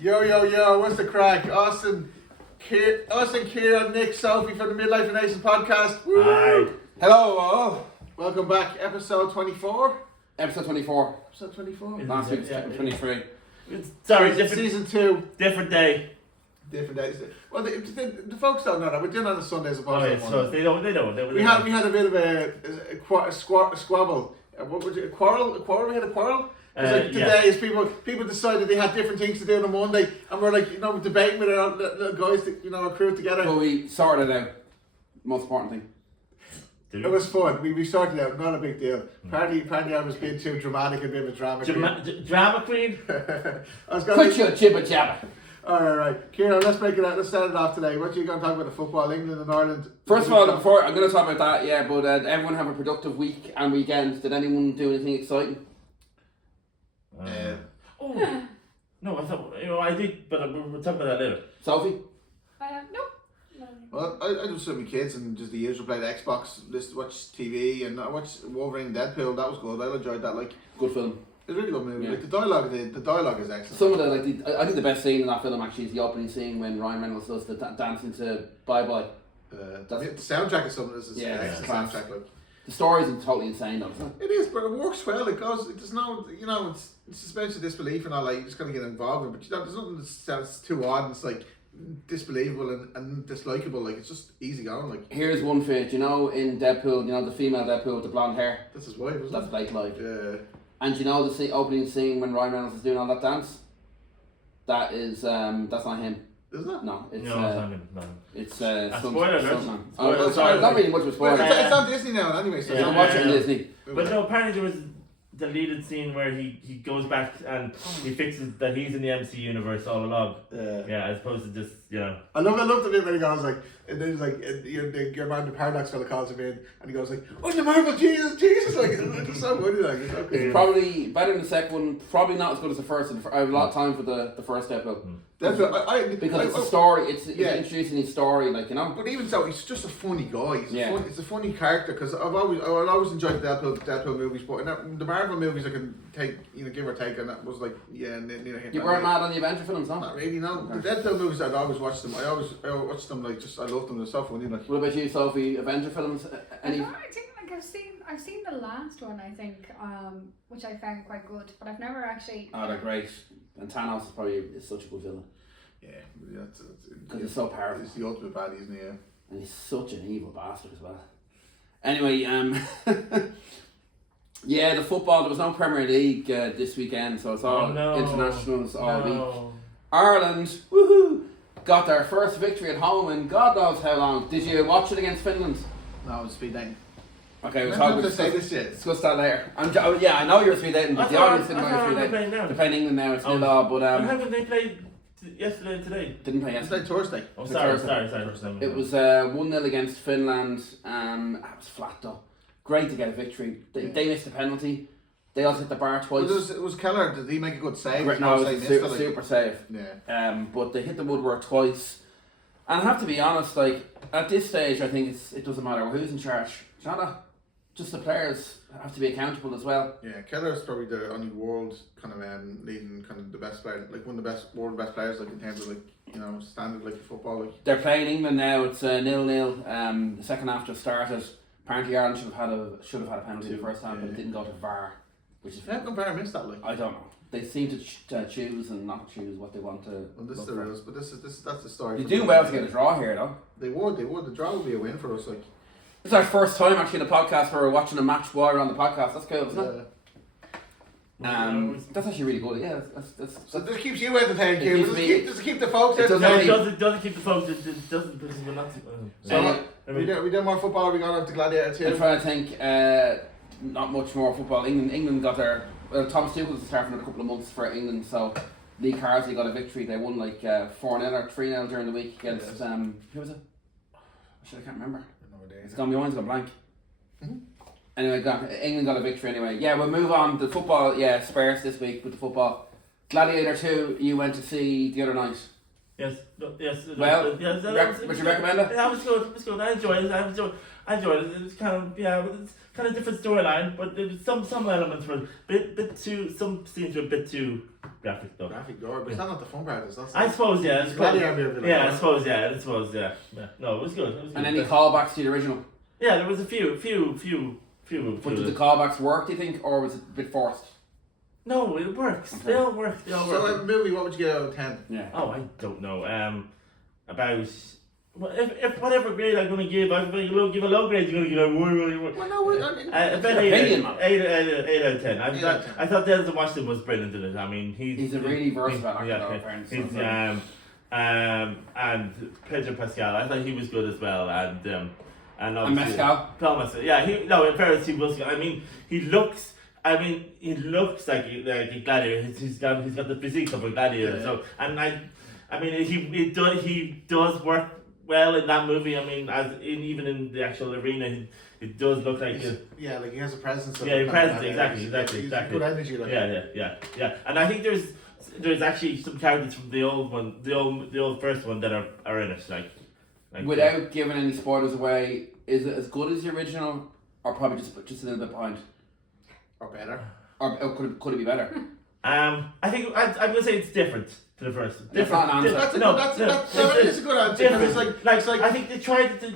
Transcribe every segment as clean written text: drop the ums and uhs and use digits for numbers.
Yo, what's the crack? Austin, Ciaran, Nick, Sophie from the Midlife and Nation podcast. Woo! Hi. Hello all. Welcome back, episode 24. Episode 24. Episode 24? Last week's 23. Sorry, Season 2. different day. Different days. Well, the folks don't know that. We're doing it on a Sunday as opposed to So they don't. We had a bit of a squabble. What was it? A quarrel? We had a quarrel? Today is people decided they had different things to do on a Monday, and we're like, debating with our little guys, our crew together. But we sorted it out. Most important thing. It was fun. We sorted it out. Not a big deal. Apparently I was being too dramatic and a bit of a drama queen. Drama queen? I was going Put your jibber jabber. Alright. Ciaran, let's make it out. Let's start it off today. What are you going to talk about the football, England and Ireland? First of all, before I'm going to talk about that, yeah, but everyone have a productive week and weekend. Did anyone do anything exciting? No, I thought I did, but we'll talk about that later. Sophie? No. Well, I just saw my kids and just the usual played Xbox, watch TV, and I watched Wolverine Deadpool. That was good. I enjoyed that. Good film. It's a really good movie. Yeah. Like the dialogue is excellent. Some of I think the best scene in that film actually is the opening scene when Ryan Reynolds does the dancing to Bye Bye. The soundtrack is something that's excellent soundtrack. Like. The story isn't totally insane though, isn't it? It is, but it works well. It goes. There's no, it's suspension of disbelief and all. Like you just gotta get involved in it. But there's nothing that's too odd. And it's like disbelievable and dislikable. Like it's just easy going. Like here's one for you. In Deadpool, the female Deadpool with the blonde hair. That's his wife, isn't That's it? Blake Lively. Yeah. And the opening scene when Ryan Reynolds is doing all that dance? That is, that's not him. Isn't it? No, it's No, it's not him. No. it's spoiler alert. Stuntman. Sorry. Not really much of a spoiler. It's on Disney now, anyway. So I'm watching Disney. But no, apparently there was the deleted scene where he goes back and he fixes that he's in the MC universe all along. Yeah, as opposed to just I love the bit when he goes like, and then he's like, your man the Paradox fella calls him in, and he goes like, "Oh, the Marvel Jesus!" Like it's so funny, like it's okay. It's probably better than the second one. Probably not as good as the first. I have a lot of time for the first episode. Because it's a story. It's introducing his story, But even so, he's just a funny guy. It's a funny character because I've always enjoyed the Deadpool movies, but the Marvel movies I can take, give or take, and that was like You weren't mad on the Avenger films, no? Not really, no. Okay. The Deadpool movies I'd always watch them. I watched them I loved them. They're so funny. Like. What about you, Sophie? Avenger films? Any? I think I've seen the last one. I think, which I found quite good, but I've never actually. Oh, they're great. And Thanos is such a good villain. Yeah, because he's so powerful. He's the ultimate baddie, isn't he? Yeah. And he's such an evil bastard as well. Anyway, yeah, the football. There was no Premier League this weekend, so it's all internationals all week. Ireland, woohoo! Got their first victory at home in God knows how long. Did you watch it against Finland? No, it was speed dating. Okay, we'll talk discuss that later. I know you're speed dating, but the audience didn't know you're speed dating. They're playing England now, it's nil all, but haven't they played yesterday and today? Didn't play yesterday. They played Thursday. Oh, sorry. It was 1-0 against Finland. It was flat though. Great to get a victory. They missed a penalty. They also hit the bar twice. Well, it was Keller. Did he make a good save? No, it was a super save. Yeah. But they hit the woodwork twice. And I have to be honest, at this stage, I think it doesn't matter who's in charge. Do you know that? Just the players have to be accountable as well. Yeah, Keller's probably the only world kind of leading kind of the best player, like one of the world best players, like in terms of standard like football. Like they're playing England now. It's 0-0. The second half just started. Apparently Ireland should have had a penalty in the first half, but it didn't go to VAR. Which is how come VAR missed that? I don't know. They seem to choose and not choose what they want to. Well, this is the rules, but that's the story. You do well to get a draw here, though. They would. The draw would be a win for us. Like it's our first time actually in the podcast where we're watching a match while we're on the podcast. That's cool, isn't it? That's actually really good. Yeah, that's so this keeps you entertained, Kieran. Does it keep the folks entertained? It doesn't keep the folks. It doesn't because we're not. So we did more football. We got up to Gladiator too. I'm trying to think. Not much more football. England got their. Thomas Tuchel was starting in a couple of months for England, so Lee Carsley got a victory. They won 4-0 or 3-0 during the week against who was it? I can't remember. It's gone. My mind's gone blank. Mm-hmm. Anyway, England got a victory anyway. Yeah, we'll move on. The football, Spurs this week with the football. Gladiator 2, you went to see the other night. Yes. No, yes. Well, yes, would you recommend it? That was good. It was good. I enjoyed it. I enjoyed it. It's kind of it's kind of different storyline, but there was some elements were a bit too. Some scenes were a bit too graphic though. Graphic gore, but it's not the fun part. That's I suppose yeah. I suppose yeah. No, it was good. And any callbacks to the original? Yeah, there was a few. But did the callbacks work, do you think, or was it a bit forced? No, it works. Okay. They all work. So, a movie, what would you get out of 10? Yeah. Oh, I don't know. About if whatever grade I'm going to give, I'm going to give a low grade. You're going to give a Well, no, I mean, about opinion, man. 8 out of 10. 8 out of 10. I thought Denzel Washington was brilliant in it. I mean, He's a really versatile actor, yeah, though, apparently. he's and Pedro Pascal. I thought he was good as well, and obviously Mescal. Mescal. Yeah, in fairness, he was. I mean, he looks like a gladiator. He's got the physique of a gladiator. Yeah. So, and I mean, he does work well in that movie. I mean, even in the actual arena, it does look like yeah, like he has a presence. Exactly. Good energy. Like Yeah. And I think there's actually some characters from the old one, the old first one that are in it. Like Without giving any spoilers away, is it as good as the original, or probably just a little bit behind? Or better. Or could it be better? I think I'm gonna say it's different to the first. That's not an answer. That's a good answer. Different. It's like I think they tried to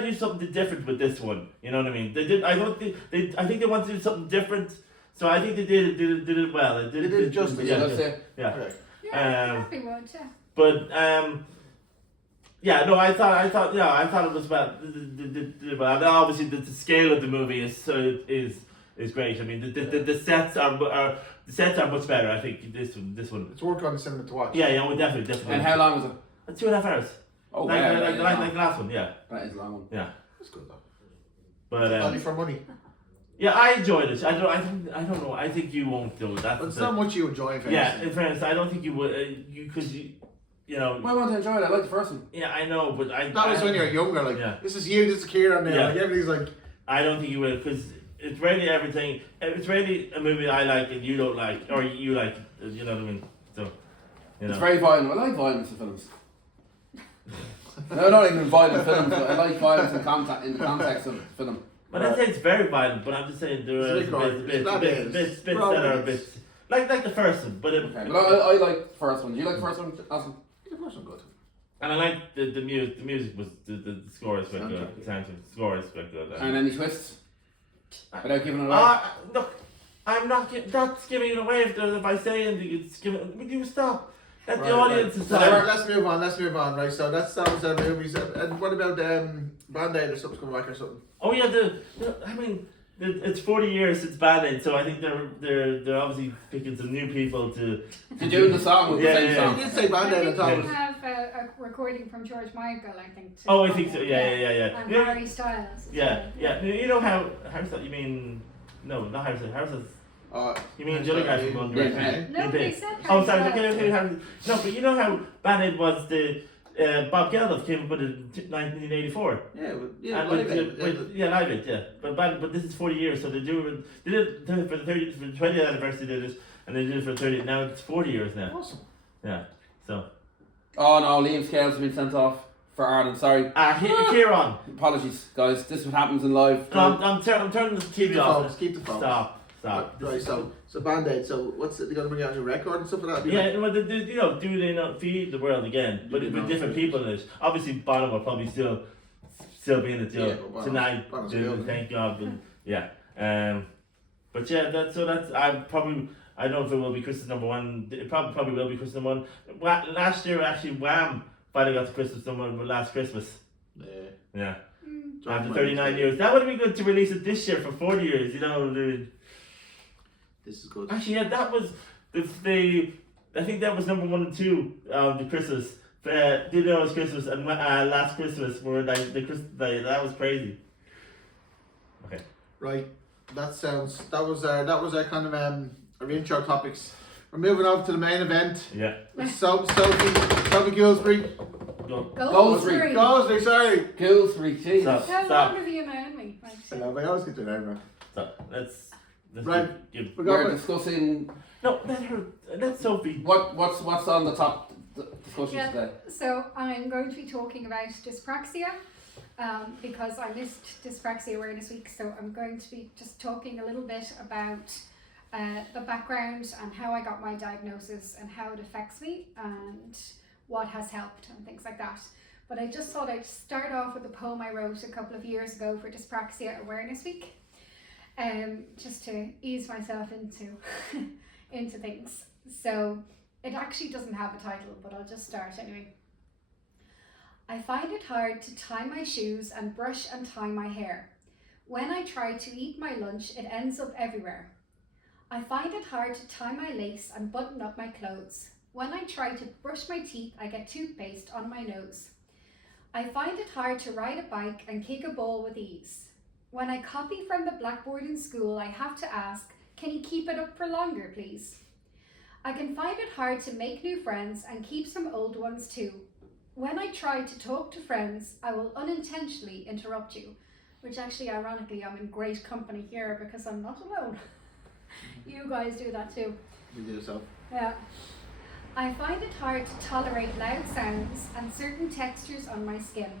do something different with this one. You know what I mean? They did. I think they wanted to do something different. So I think they did it well. They did it justice. Yeah, that's it. Yeah. Okay. Happy would, yeah. But yeah, no, I thought it was well. And obviously the scale of the movie is great. I mean the sets are much better. I think this one. It's worth going to cinema to watch. Yeah, well, definitely. And how long was it? 2.5 hours. Oh, like wow. the last one. Yeah. That is a long one. Yeah. It's good though. But Value for money. yeah, I enjoyed it. I don't know. I think you won't do it. But it's not much you enjoy. In fairness, I don't think you would. You know. I want to enjoy it. I like the first one. Yeah, I know, but That was when you're younger. Like this is you. This is Ciaran. Now. Yeah. Like everybody's like. I don't think you will, because it's really everything. It's really a movie I like and you don't like, or you like. You know what I mean? So. You know. It's very violent. I like violence in films. No, not even violent films, but I like violence in the context of the film. But I say it's very violent, but I'm just saying there are bits that are a bit like the first one, but okay, but I like the first one. Do you like the first one, Alison? The first one good. And I like the music. The music was the score is quite good. The score is quite good. And any twists? Without giving it away. Look, I'm not. That's giving it away. If I say anything, it's giving. Would you stop? Let the audience decide. Let's move on. Right, so that was our movies. And what about Band-Aid or something coming back or something? Oh yeah, I mean, it's 40 years since Band-Aid, so I think they're obviously picking some new people to do the song with the same song. You did say Band-Aid on top of it. We have a recording from George Michael, I think. Oh, I think so. Yeah. And Harry Styles. Yeah. You know how Styles? You mean no, not Harry Styles. You mean the other guy from One Direction? Nobody said Harry Oh, sorry. Styles. Okay. No, but you know how Band-Aid was the Bob Geldof came up with it in 1984. Live It, yeah. But this is 40 years, so they did it for the 20th anniversary. They did it, and they did it for 30. Now it's 40 years now. Awesome. Yeah. So. Oh no, Liam Scales has been sent off for Ireland. Sorry. Ciaran. Apologies, guys. This is what happens in live. No, I'm turning the TV off. Keep the phone. Stop. Right, so Band-Aid, so what's it, they're going to bring out a new record and stuff like that? Yeah, well, do they not feed the world again? But with different people in it. Obviously, Bono will probably still be in it tonight. Thank God. But, yeah. But yeah, that's I don't know if it will be Christmas number one. It probably will be Christmas number one. Last year, actually, Wham! Finally got to Christmas number one last Christmas. Yeah. After 39 years. That would have been good to release it this year for 40 years, you know. This is good. Actually, yeah, that was I think that was number 1 and 2 of the Christmas. Did Know It's Christmas and Last Christmas were like the Christmas day. That was crazy. Okay. Right. That was our kind of our intro topics. We're moving on to the main event. Yeah. Sophie Gillsbury. Goldsbury, sorry. Gillsbury, Jesus. How long have you known me? I always get to know. So let's right. We're discussing. No, let Sophie. What's on the top? The discussion today. So I'm going to be talking about dyspraxia because I missed Dyspraxia Awareness Week. So I'm going to be just talking a little bit about the background and how I got my diagnosis and how it affects me and what has helped and things like that. But I just thought I'd start off with a poem I wrote a couple of years ago for Dyspraxia Awareness Week, just to ease myself into things. So it actually doesn't have a title, but I'll just start anyway. I find it hard to tie my shoes and brush and tie my hair. When I try to eat my lunch, it ends up everywhere. I find it hard to tie my lace and button up my clothes. When I try to brush my teeth, I get toothpaste on my nose. I find it hard to ride a bike and kick a ball with ease. When I copy from the blackboard in school, I have to ask, can you keep it up for longer, please? I can find it hard to make new friends and keep some old ones too. When I try to talk to friends, I will unintentionally interrupt you, which actually, ironically, I'm in great company here because I'm not alone. You guys do that too. You do yourself. Yeah. I find it hard to tolerate loud sounds and certain textures on my skin.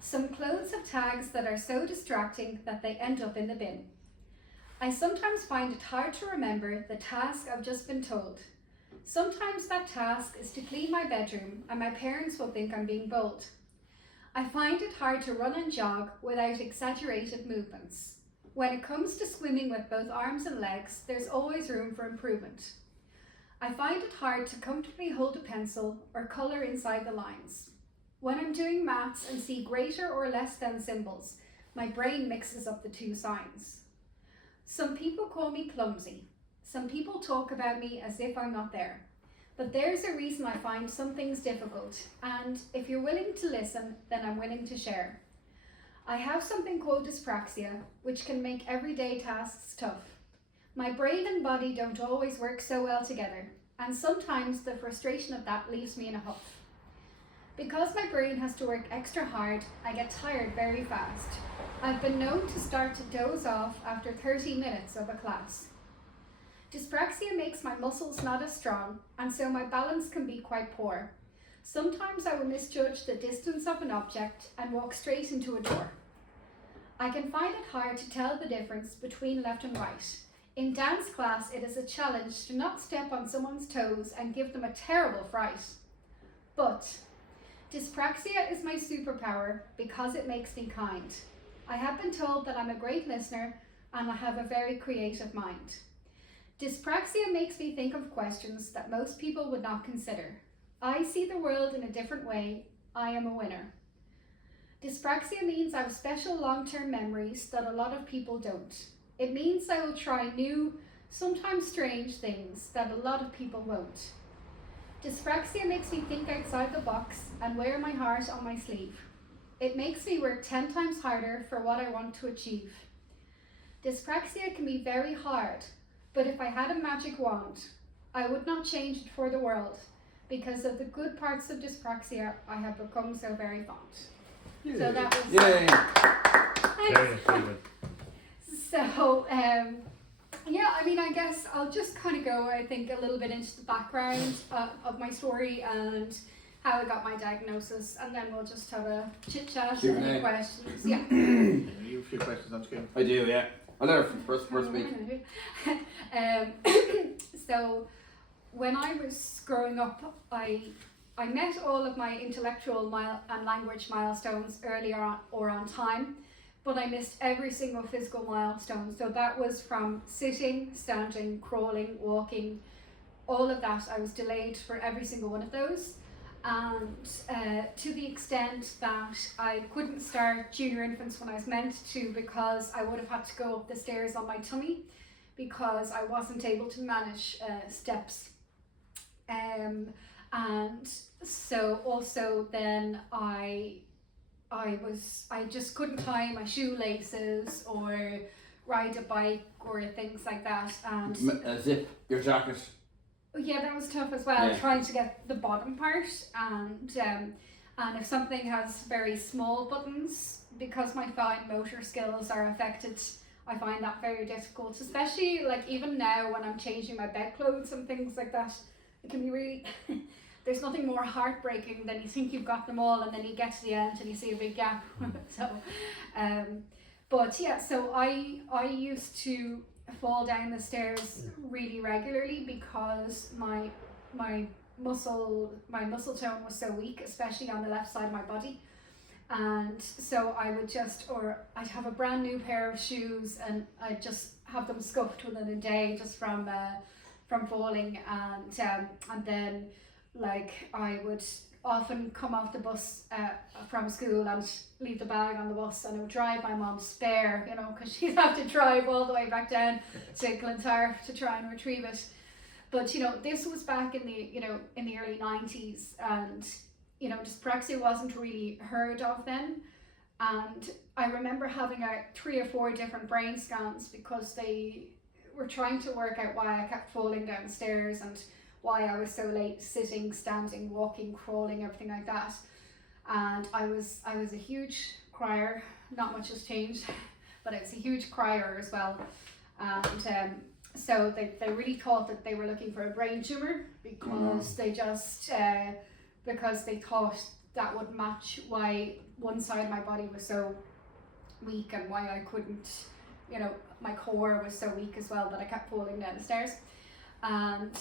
Some clothes have tags that are so distracting that they end up in the bin. I sometimes find it hard to remember the task I've just been told. Sometimes that task is to clean my bedroom and my parents will think I'm being bold. I find it hard to run and jog without exaggerated movements. When it comes to swimming with both arms and legs, there's always room for improvement. I find it hard to comfortably hold a pencil or colour inside the lines. When I'm doing maths and see greater or less than symbols, my brain mixes up the two signs. Some people call me clumsy. Some people talk about me as if I'm not there. But there's a reason I find some things difficult, and if you're willing to listen, then I'm willing to share. I have something called dyspraxia, which can make everyday tasks tough. My brain and body don't always work so well together, and sometimes the frustration of that leaves me in a huff. Because my brain has to work extra hard, I get tired very fast. I've been known to start to doze off after 30 minutes of a class. Dyspraxia makes my muscles not as strong, and so my balance can be quite poor. Sometimes I will misjudge the distance of an object and walk straight into a door. I can find it hard to tell the difference between left and right. In dance class, it is a challenge to not step on someone's toes and give them a terrible fright. But dyspraxia is my superpower because it makes me kind. I have been told that I'm a great listener and I have a very creative mind. Dyspraxia makes me think of questions that most people would not consider. I see the world in a different way. I am a winner. Dyspraxia means I have special long-term memories that a lot of people don't. It means I will try new, sometimes strange things that a lot of people won't. Dyspraxia makes me think outside the box and wear my heart on my sleeve. It makes me work 10 times harder for what I want to achieve. Dyspraxia can be very hard, but if I had a magic wand, I would not change it for the world. Because of the good parts of dyspraxia, I have become so very fond. Yeah. So that was... Yay! Very good. So, yeah, I mean, I guess I'll just kind of go, I think, a little bit into the background of my story and how I got my diagnosis, and then we'll just have a chit-chat and any questions. Yeah. You have a few questions on screen. I do, yeah. I'll let her first speak. So, when I was growing up, I met all of my intellectual and language milestones earlier on time, but I missed every single physical milestone. So that was from sitting, standing, crawling, walking, all of that. I was delayed for every single one of those. And to the extent that I couldn't start junior infants when I was meant to, because I would have had to go up the stairs on my tummy because I wasn't able to manage steps. And so also then I just couldn't tie my shoelaces or ride a bike or things like that. And zip your jacket. Yeah, that was tough as well, Yeah. trying to get the bottom part, and if something has very small buttons, because my fine motor skills are affected, I find that very difficult, especially like even now when I'm changing my bedclothes and things like that. It can be really there's nothing more heartbreaking than you think you've got them all and then you get to the end and you see a big gap. But yeah, so I used to fall down the stairs really regularly because my muscle tone was so weak, especially on the left side of my body. And so I would I'd have a brand new pair of shoes and I'd just have them scuffed within a day just from falling, and then like I would often come off the bus from school and leave the bag on the bus, and I would drive my mom's spare, you know, because she'd have to drive all the way back down to Clontarf to try and retrieve it. But you know, this was back in the early 90s, and you know, dyspraxia wasn't really heard of then. And I remember having 3 or 4 different brain scans because they were trying to work out why I kept falling downstairs and why I was so late sitting, standing, walking, crawling, everything like that. And I was a huge crier. Not much has changed, but I was a huge crier as well. And so they really thought that they were looking for a brain tumour because because they thought that would match why one side of my body was so weak and why I couldn't, you know, my core was so weak as well that I kept falling down the stairs. And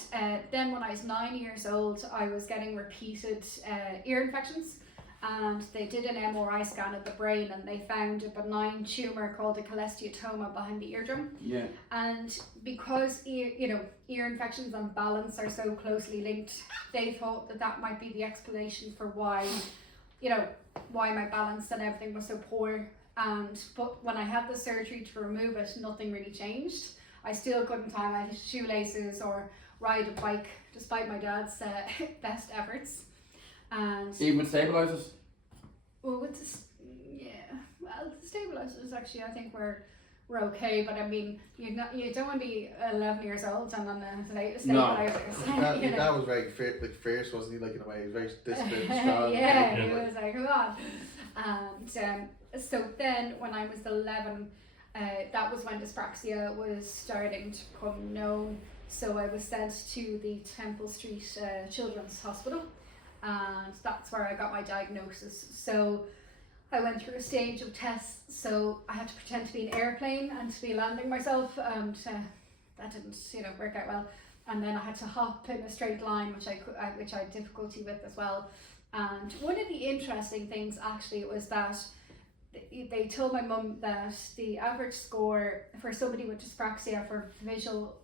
then when I was 9 years old, I was getting repeated ear infections, and they did an MRI scan of the brain and they found a benign tumour called a cholesteatoma behind the eardrum. Yeah. And because ear infections and balance are so closely linked, they thought that might be the explanation for why my balance and everything was so poor. But when I had the surgery to remove it, nothing really changed. I still couldn't tie my shoelaces or ride a bike, despite my dad's best efforts. And even with stabilisers? Well, with the stabilisers actually, I think we're okay. But I mean, you don't want to be 11 years old and on the stabilisers. No. That was very fierce, wasn't he? Like in a way, he was very disciplined, strong. Yeah, he was like, come on. And so then, when I was 11, that was when dyspraxia was starting to become known. So I was sent to the Temple Street Children's Hospital, and that's where I got my diagnosis. So I went through a stage of tests. So I had to pretend to be an airplane and to be landing myself, and that didn't work out well. And then I had to hop in a straight line, which I had difficulty with as well. And one of the interesting things actually was that they told my mum that the average score for somebody with dyspraxia for visual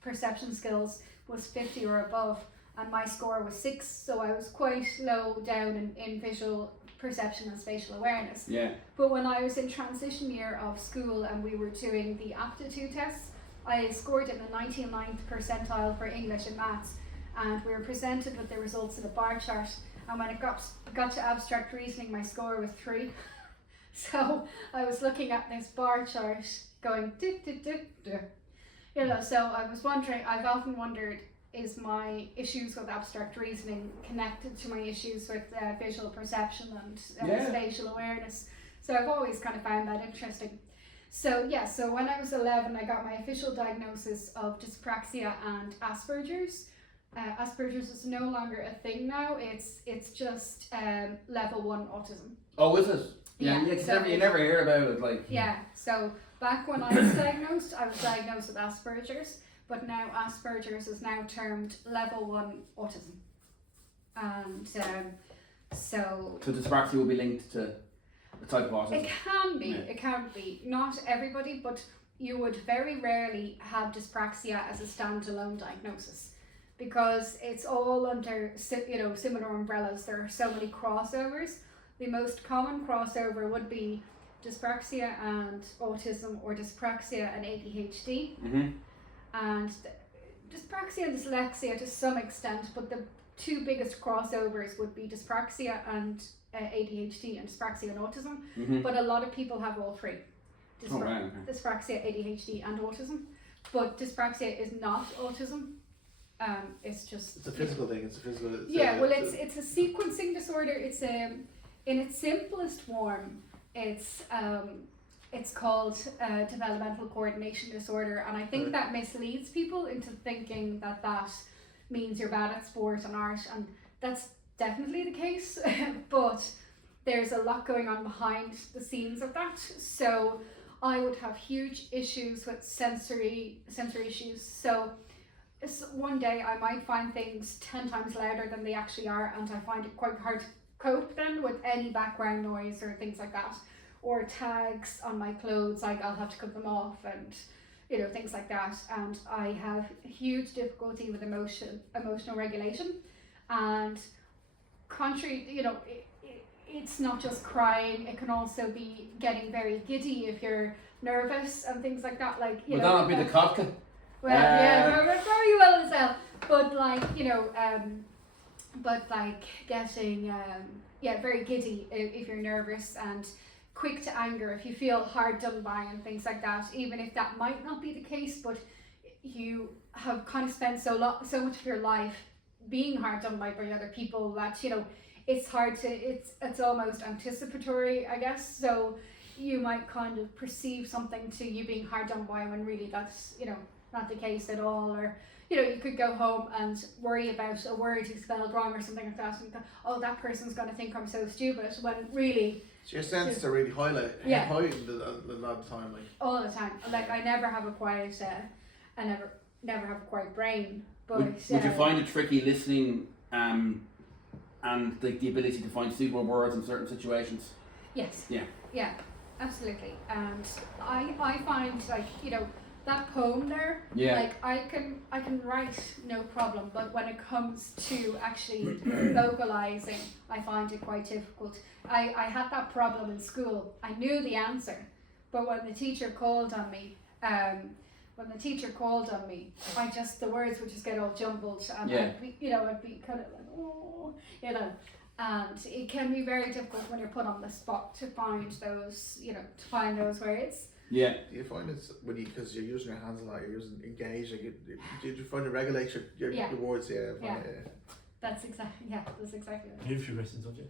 perception skills was 50 or above, and my score was 6, so I was quite low down in visual perception and spatial awareness. Yeah. But when I was in transition year of school and we were doing the aptitude tests, I scored in the 99th percentile for English and maths, and we were presented with the results in a bar chart, and when it got to abstract reasoning, my score was 3. So I was looking at this bar chart going so I was wondering, I've often wondered, is my issues with abstract reasoning connected to my issues with visual perception and spatial awareness? So I've always kind of found that interesting. So when I was 11, I got my official diagnosis of dyspraxia and Asperger's. Asperger's is no longer a thing now. It's just level 1 autism. Oh, is it? Yeah, you never hear about it, like. Yeah, so back when I was diagnosed with Asperger's, but now Asperger's is now termed level 1 autism. And so dyspraxia will be linked to the type of autism? It can be. Not everybody, but you would very rarely have dyspraxia as a standalone diagnosis, because it's all under similar umbrellas. There are so many crossovers. The most common crossover would be dyspraxia and autism, or dyspraxia and ADHD. Mm-hmm. And dyspraxia and dyslexia to some extent, but the 2 biggest crossovers would be dyspraxia and ADHD, and dyspraxia and autism. Mm-hmm. But a lot of people have all 3. Wow. Dyspraxia, ADHD and autism. But dyspraxia is not autism. It's a physical thing. It's a sequencing disorder. It's in its simplest form, it's called developmental coordination disorder, and I think that misleads people into thinking that means you're bad at sport and art, and that's definitely the case, but there's a lot going on behind the scenes of that. So I would have huge issues with sensory issues. So one day I might find things 10 times louder than they actually are, and I find it quite hard to cope then with any background noise or things like that, or tags on my clothes, like I'll have to cut them off, and you know, things like that. And I have huge difficulty with emotional regulation, and contrary, you know, it's not just crying, it can also be getting very giddy if you're nervous and things like that. Like, you Would know, that not be the Kotka? well, yeah, very well as well. But like, you know, but like getting very giddy if you're nervous, and quick to anger if you feel hard done by and things like that. Even if that might not be the case, but you have kind of spent so much of your life being hard done by other people that, you know, it's hard to, it's almost anticipatory, I guess. So you might kind of perceive something to you being hard done by when really that's, you know, not the case at all. Or, you know, you could go home and worry about a word you spelled wrong or something like that, and oh, that person's going to think I'm so stupid, when really... So your sense to really heightened a lot of the time, like... All the time. Like, I never have a quiet, I never have a quiet brain. But would you find it tricky listening and like the ability to find suitable words in certain situations? Yes. Yeah. Yeah, absolutely. And I find, like, you know, that poem there, like I can write no problem, but when it comes to actually vocalizing, I find it quite difficult. I had that problem in school. I knew the answer, but when the teacher called on me, I just, the words would just get all jumbled, and I'd be kind of like, oh, you know. And it can be very difficult when you're put on the spot to find those, you know, words. Yeah. Do you find it's when you, because you're using your hands a lot, you're using engage, like do you find it regulates your words? That's exactly it. You have a few questions, don't you?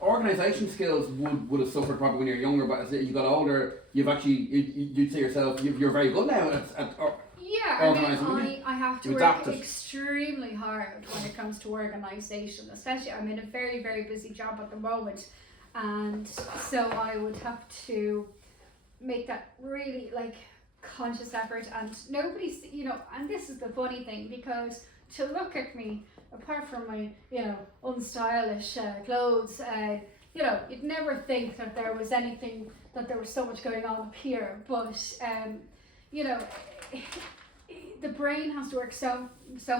Organisation skills would have suffered probably when you're younger, but as you got older, you've actually you'd say yourself you're very good now at organising. I have to work extremely hard when it comes to organisation, especially I'm in a very, very busy job at the moment, and so I would have to make that really like conscious effort, and nobody's, you know, and this is the funny thing, because to look at me, apart from my, you know, unstylish clothes, you know, you'd never think that there was anything, that there was so much going on up here, but you know, the brain has to work so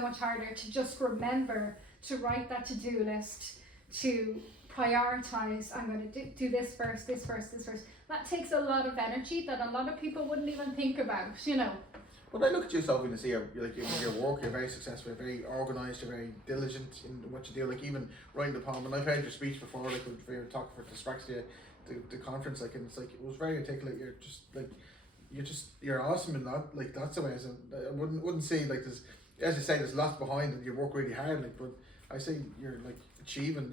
much harder to just remember to write that to-do list, to prioritize, I'm going to do this first. That takes a lot of energy that a lot of people wouldn't even think about, you know. When I look at yourself and see your work, you're very successful, you're very organised, you're very diligent in what you do, like even writing the poem. And I've heard your speech before, like when you were talking for Dyspraxia, the conference, like, and it's like, it was very articulate. You're awesome in that, like that's the way. I wouldn't say like there's, as you say, there's lots behind and you work really hard, like, but I say you're like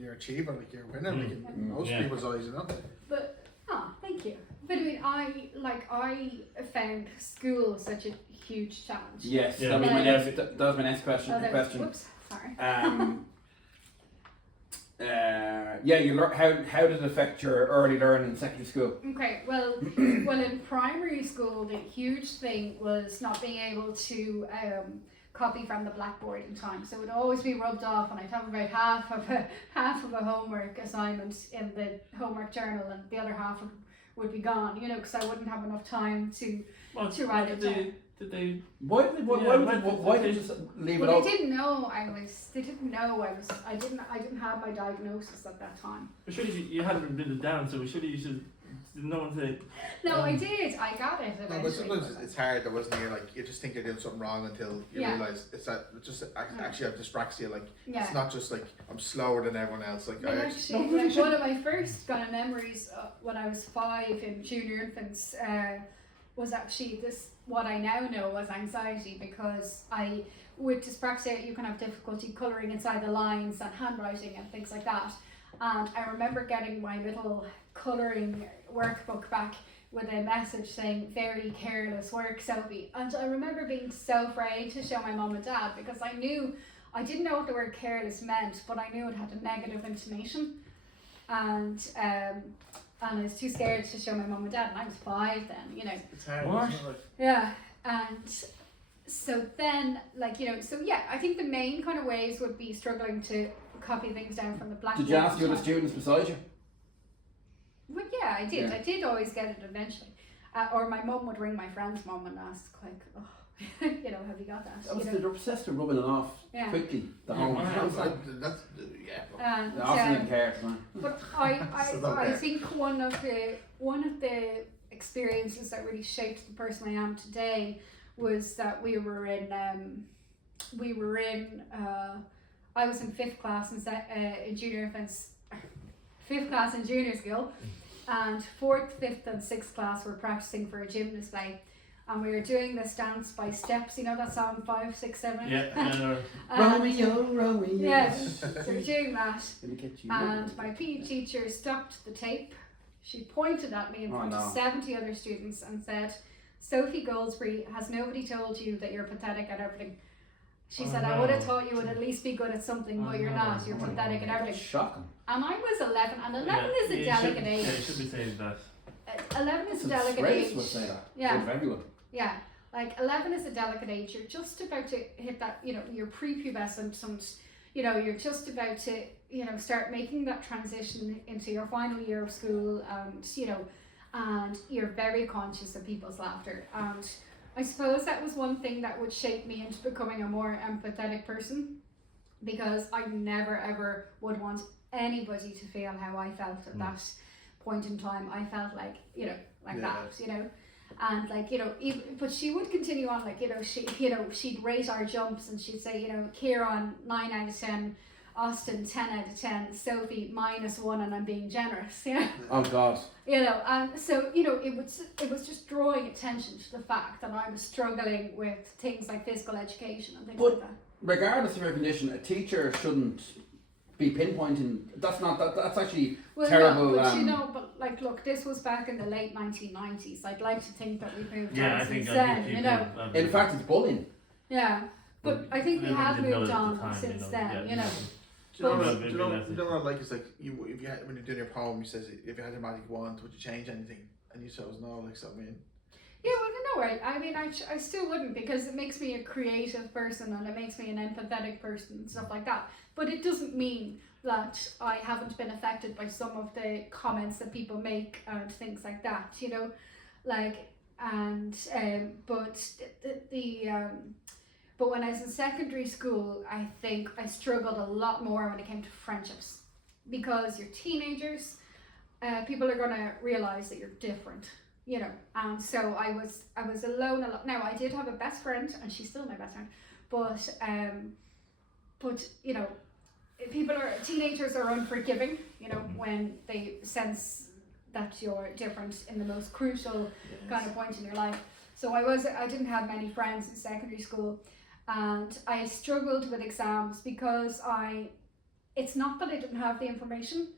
you're achieving, like you're a winner, like in most people's eyes, you know. But thank you. But I mean, I found school such a huge challenge. Yes, that was my next question. Whoops, sorry. You learn. How did it affect your early learning in secondary school? Okay, well, in primary school, the huge thing was not being able to copy from the blackboard in time. So it would always be rubbed off, and I'd have about half of a homework assignment in the homework journal, and the other half would be gone. You know, because I wouldn't have enough time to write it down. Why did they just leave it out? They didn't know I was. I didn't have my diagnosis at that time. But surely you hadn't written it down, so surely you should. No one say. No, I did. I got it eventually. No, but sometimes it's hard, though, isn't it? Like you just think you're doing something wrong until you realise it's actually have dyspraxia. Like it's not just like I'm slower than everyone else. Like one of my first kind of memories when I was 5 in junior infants was actually this. What I now know was anxiety, because with dyspraxia you can have difficulty colouring inside the lines and handwriting and things like that. And I remember getting my little colouring workbook back with a message saying, "Very careless work, Sophie." And I remember being so afraid to show my mum and dad, because I knew I didn't know what the word careless meant, but I knew it had a negative intonation, and I was too scared to show my mum and dad, and I was 5 then, you know. It's hard. What? Isn't it? Like, Yeah, and so then, like, you know, so yeah, I think the main kind of ways would be struggling to copy things down from the blackboard. Did you ask the other students beside you? Well, yeah, I did. Yeah. I did always get it eventually. Or my mum would ring my friend's mum and ask, like, oh, you know, have you got that? That was You know? they're obsessed with rubbing it off quickly. The whole that's yeah. And, I often didn't care, man. but Still don't I care. think one of the experiences that really shaped the person I am today was that we were in I was in 5th class in junior offence, 5th class in junior school, and 4th, 5th and 6th class were practicing for a gym display, and we were doing this dance by steps, you know that song 5, 6, 7? Yeah. Romeo. Yes, so we're doing that, Gonna get you. and my PE teacher stopped the tape. She pointed at me in front of 70 other students and said, Sophie Goldsbury, has nobody told you that you're pathetic at everything? She said, I would have thought you would at least be good at something, but you're not. You're pathetic at everything. Shocking. And I was 11, and 11 is a delicate age. Yeah, you should be saying that. 11 is a That's delicate disgrace, age. would say that. Yeah. For everyone. Yeah, like 11 is a delicate age. You're just about to hit that, you know, you're prepubescent, and you know, you're just about to, you know, start making that transition into your final year of school, and you know, and you're very conscious of people's laughter. And I suppose that was one thing that would shape me into becoming a more empathetic person, because I never ever would want anybody to feel how I felt at that point in time. I felt like, you know, like that, you know. And like, you know, but she would continue on, like, you know, she'd rate our jumps, and she'd say, you know, Ciaran 9 out of 10, Austin 10 out of 10, Sophie -1, and I'm being generous, you know. Oh God. You know, and so, you know, it was just drawing attention to the fact that I was struggling with things like physical education and things like that. Regardless of your condition, a teacher shouldn't be pinpointing. That's actually Well, terrible. no, but you know, but like, look, this was back in the late 1990s. I'd like to think that we've moved Yeah, on I think since then, you know. In fact, it's bullying. Yeah, but I think we have moved on since then, you know. Do you know what I like? It's like when you're doing your poem, you says if you had a magic wand, would you change anything? And you chose no, like so. I mean, Yeah, well, no, right. I mean, I still wouldn't, because it makes me a creative person and it makes me an empathetic person and stuff like that. But it doesn't mean that I haven't been affected by some of the comments that people make and things like that, you know, like, and but when I was in secondary school, I think I struggled a lot more when it came to friendships, because you're teenagers, people are gonna realize that you're different, you know, and so I was alone a lot. Now I did have a best friend, and she's still my best friend, but you know, teenagers are unforgiving, you know, when they sense that you're different in the most crucial kind of point in your life. So I didn't have many friends in secondary school, and I struggled with exams because it's not that I didn't have the information,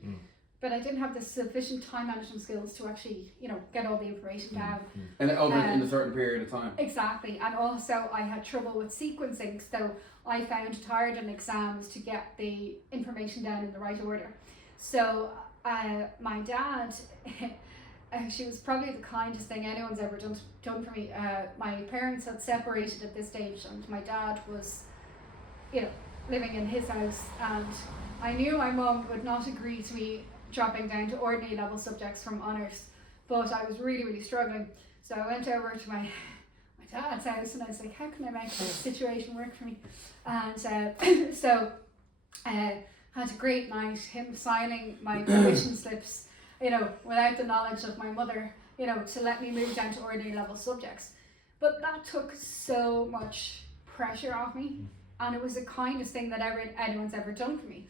but I didn't have the sufficient time management skills to actually, you know, get all the information down. And over in a certain period of time. Exactly, and also I had trouble with sequencing, so I found it hard in exams to get the information down in the right order. So my dad, she was probably the kindest thing anyone's ever done for me. My parents had separated at this stage, and my dad was, you know, living in his house, and I knew my mum would not agree to me dropping down to ordinary level subjects from honours, but I was really, really struggling. So I went over to my dad's house, and I was like, how can I make this situation work for me? And so had a great night, him signing my admission slips, you know, without the knowledge of my mother, you know, to let me move down to ordinary level subjects. But that took so much pressure off me, and it was the kindest thing that anyone's ever done for me.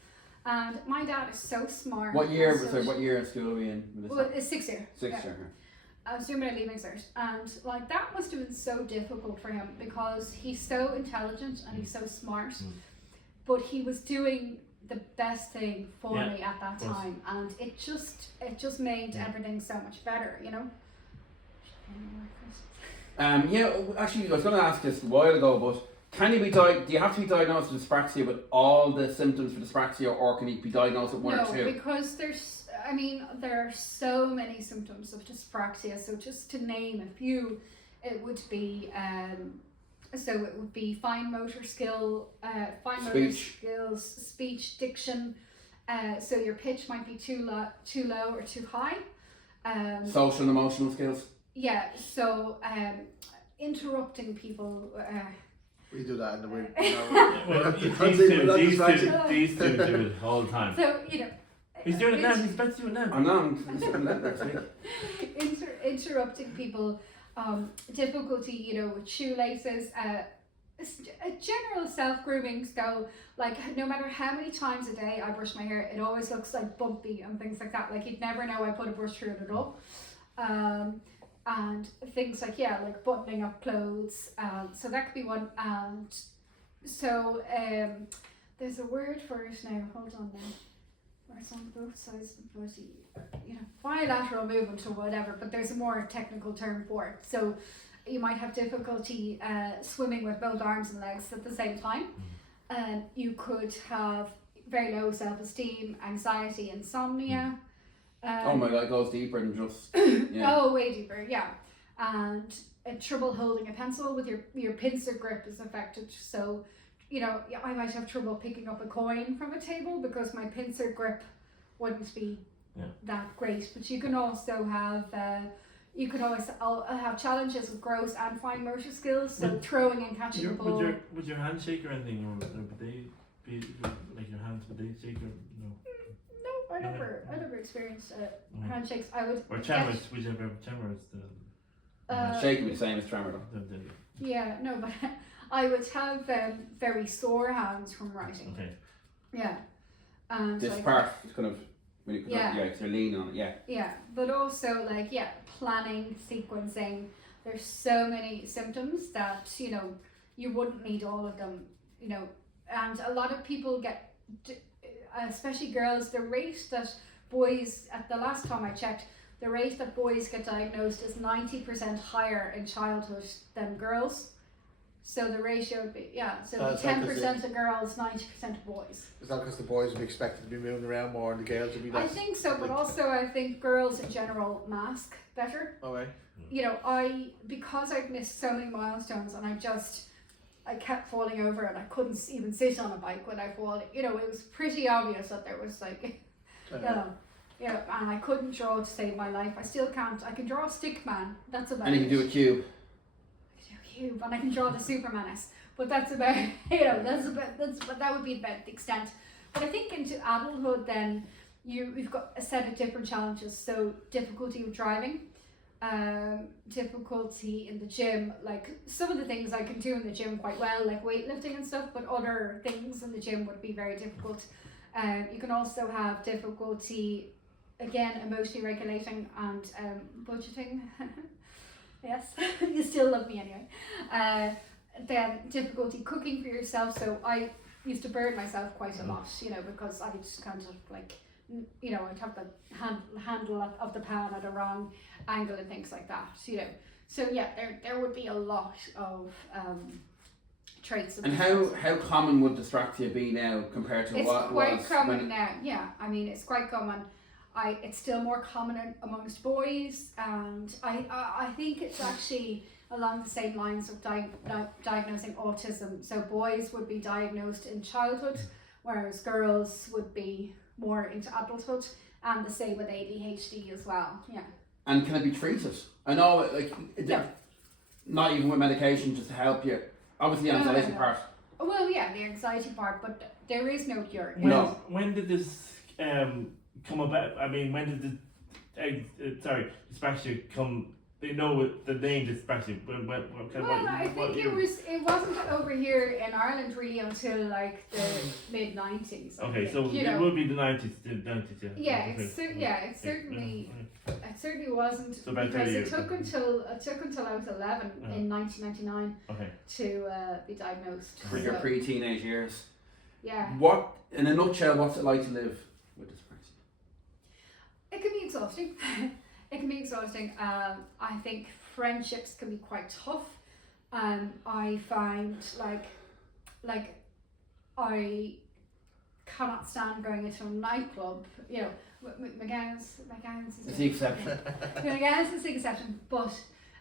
And my dad is so smart. What year in school were we in? Well, it's 6th year. Sixth year. I was doing my leaving cert, and like that must have been so difficult for him, because he's so intelligent and he's so smart, but he was doing the best thing for me at that time, and it just made everything so much better, you know. Yeah, actually, I was going to ask this a while ago, but Can you be do you have to be diagnosed with dyspraxia with all the symptoms for dyspraxia, or can you be diagnosed with one or two? No, because there are so many symptoms of dyspraxia. So just to name a few, it would be fine motor skill, motor skills, speech, diction. So your pitch might be too low or too high. Social and emotional skills. Yeah. So interrupting people. We do that in the week. These two do it all the time. So he's doing it now. He's about to do it now. I know. I'm doing that next week. Interrupting people. Difficulty, with shoelaces. General self-grooming. So, like, no matter how many times a day I brush my hair, it always looks like bumpy and things like that. Like, you'd never know I put a brush through it at all. And things like buttoning up clothes. So that could be one. And so there's a word for it now. Hold on now. Where it's on both sides of the body. Bilateral movement or whatever. But there's a more technical term for it. So you might have difficulty swimming with both arms and legs at the same time. You could have very low self-esteem, anxiety, insomnia. Oh my god, it goes deeper than just. Yeah. Oh, way deeper, yeah. And trouble holding a pencil with your pincer grip is affected. So, I might have trouble picking up a coin from a table because my pincer grip wouldn't be that great. But you can also have always have challenges with gross and fine motor skills. So throwing and catching the ball. Would your hand shake or anything, or would they be like your hands? Would they shake or no? I never experienced handshakes. I would. Or tremors, whichever tremor is the. Shaking the same as tremor though. Yeah, no, but I would have very sore hands from writing. Okay. Yeah. And this part is kind of when you because you're leaning on it. Yeah, but also planning, sequencing. There's so many symptoms that you wouldn't need all of them. And a lot of people get. Especially girls, the rate that boys, at the last time I checked, the rate that boys get diagnosed is 90% higher in childhood than girls. So the ratio would be, so 10% of girls, 90% of boys. Is that because the boys would be expected to be moving around more and the girls would be less? I think so, but also I think girls in general mask better. Okay. Because I've missed so many milestones and I kept falling over and I couldn't even sit on a bike when I fall. It was pretty obvious that there was and I couldn't draw to save my life. I still can't. I can draw a stick man. That's about it. And you can do a cube. I can do a cube and I can draw the Superman-esque. But that's about, that would be about the extent. But I think into adulthood then, we've got a set of different challenges. So difficulty with driving. Difficulty in the gym, like some of the things I can do in the gym quite well, like weightlifting and stuff, but other things in the gym would be very difficult. You can also have difficulty, again, emotionally regulating and budgeting. Yes, you still love me anyway. Then difficulty cooking for yourself. So I used to burn myself quite a lot, because I just kind of I'd have the handle of the pan at a wrong angle and things like that, So yeah, there would be a lot of traits. And how common would dyspraxia be now compared to what was? It's quite common now. Yeah, I mean it's quite common. It's still more common amongst boys, and I think it's actually along the same lines of diagnosing autism. So boys would be diagnosed in childhood, whereas girls would be more into adulthood, and the same with ADHD as well. Yeah. And can it be treated? I know, not even with medication, just to help you. Obviously, the anxiety part. Well, yeah, the anxiety part, but there is no cure. When did this come about? I mean, when did dyspraxia come? They know the name dyspraxia. I think it wasn't over here in Ireland really until like the mid 90s. Okay, so it would be the 90s, yeah. Yeah, it certainly wasn't, so about because 30 years. It took until I was 11 in 1999 to be diagnosed. For your pre-teenage years. Yeah. What, in a nutshell, what's it like to live with dyspraxia? It can be exhausting. It can be exhausting. I think friendships can be quite tough. I find like, I cannot stand going into a nightclub. You know, McGann's is the exception. McGann's is the exception, but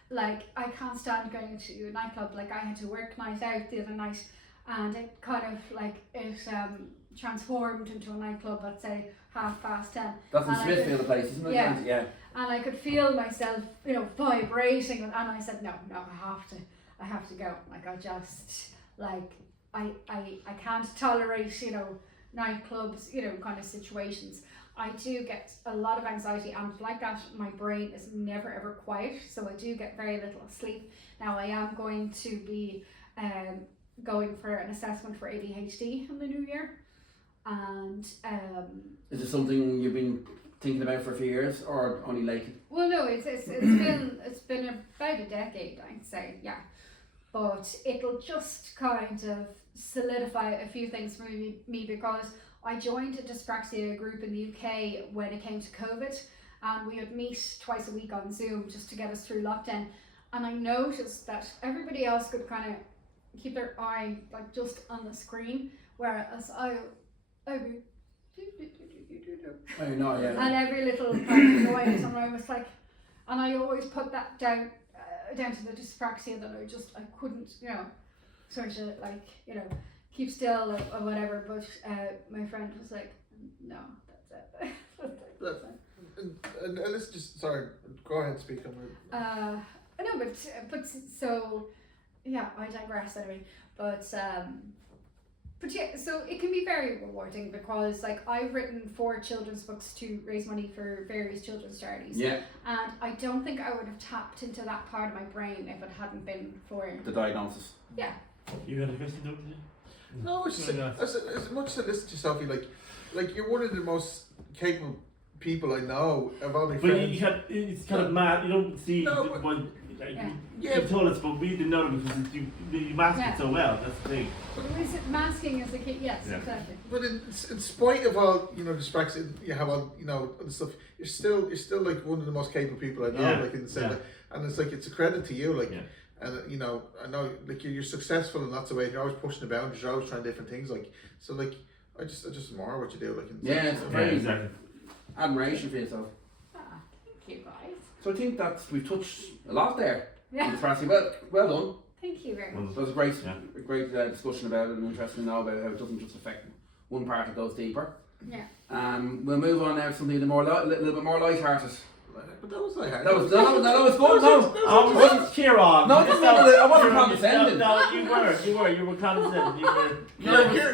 like I can't stand going into a nightclub. Like I had to work night out the other night, and it kind of like it transformed into a nightclub at say 10:30. That's in Smithfield, the place, isn't it? Yeah. Yeah. And I could feel myself, you know, vibrating, and I said, no, I have to go. Like I just like I can't tolerate, you know, nightclubs, you know, kind of situations. I do get a lot of anxiety, and like that, my brain is never ever quiet, so I do get very little sleep. Now I am going to be going for an assessment for ADHD in the new year, and is it something you've been thinking about for a few years, or only lately? Well, no, it's been about a decade, I'd say, yeah. But it'll just kind of solidify a few things for me because I joined a dyspraxia group in the UK when it came to COVID, and we would meet twice a week on Zoom just to get us through lockdown. And I noticed that everybody else could kind of keep their eye like just on the screen, whereas I would and every little kind of noise, and I was like, and I always put that down to the dyspraxia that I couldn't, you know, sort of like, you know, keep still or whatever. But my friend was like, no, that's it. And let's just go ahead, speak on it. No, but so yeah, I digress anyway. But yeah, so it can be very rewarding because like I've written 4 children's books to raise money for various children's charities. Yeah. And I don't think I would have tapped into that part of my brain if it hadn't been for the diagnosis. Yeah. You had a question, though? No, it's just, as much as I listen to Sophie, like you're one of the most capable people I know of all my friends. But it's kind of mad. You don't see one. You told us, but we didn't know it because you masked it so well. That's the thing. Is it masking as a kid? Yes, exactly. But in spite of all, you know, dyspraxia, you have all, you know, and stuff. You're still like one of the most capable people I know. Like in the sense, and it's like it's a credit to you, like. Yeah. And you know, I know like you're successful in lots of ways. You're always pushing the boundaries. You're always trying different things. Like so, like I just admire what you do. Like it's very exactly. Admiration for yourself. Thank you, guys. So I think that we've touched a lot there. Yeah. Well done. Thank you very much. So it was a great discussion about it, and interesting to know about how it doesn't just affect one part; it goes deeper. Yeah. We'll move on now to something a little bit more light-hearted. But that was light-hearted. That was good. I wasn't Ciaran. No, I wasn't condescending. No, you were condescending.